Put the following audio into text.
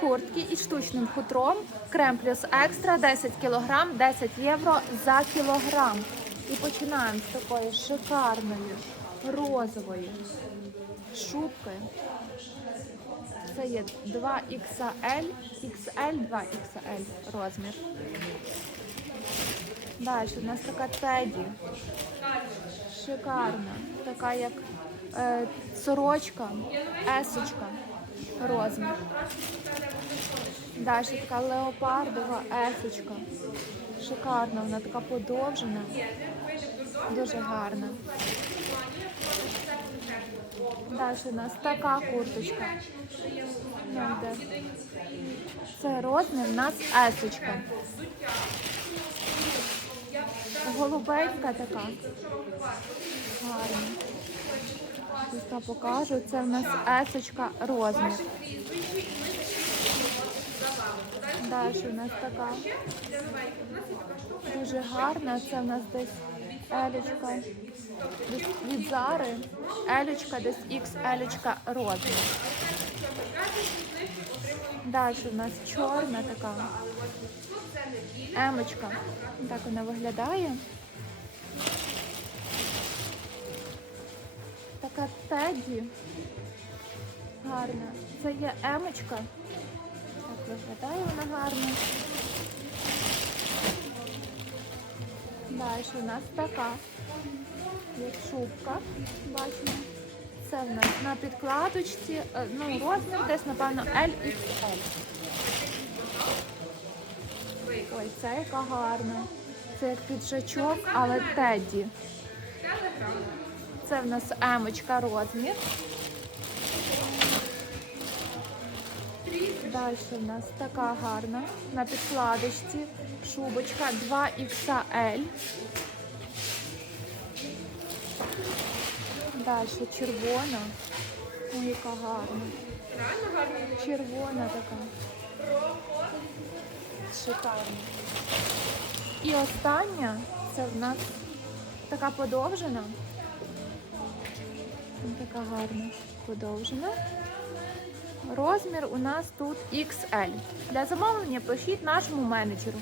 куртки із штучним хутром. Крем плюс екстра 10 кг, 10 євро за кілограм. І починаємо з такої шикарної розової шубки. Це є 2XL, XL, 2XL розмір. Далі у нас така теді. Шикарна. Така як е, сорочка, есочка розмір. Далі така леопардова есочка. Шикарна, вона така подовжена. Дуже гарна. Далі у нас така курточка. Це розмір у нас есочка. Голубенька така. Гарна. Покажу. Це в нас есочка розмір. Далі у нас така дуже гарна. Це в нас десь елічка. Від Зари. Елічка, десь XL розмір. Далі у нас чорна така. Емочка. Так вона виглядає. Така теді. Гарна. Це є емочка. Так виглядає вона гарно. Далі у нас така. Як шубка. Бачимо. Це в нас на підкладочці. е, Ну, розмір десь, напевно, LXL. Ой, це яка гарна. Це як піджачок, але теді. Це в нас емочка розмір. Далі в нас така гарна на підкладочці. Шубочка 2XL. Далі червона. Ой, яка гарна. Червона така. Шикарна. І остання це в нас така подовжена. Така гарна подовжена. Розмір у нас тут XL. Для замовлення пишіть нашому менеджеру.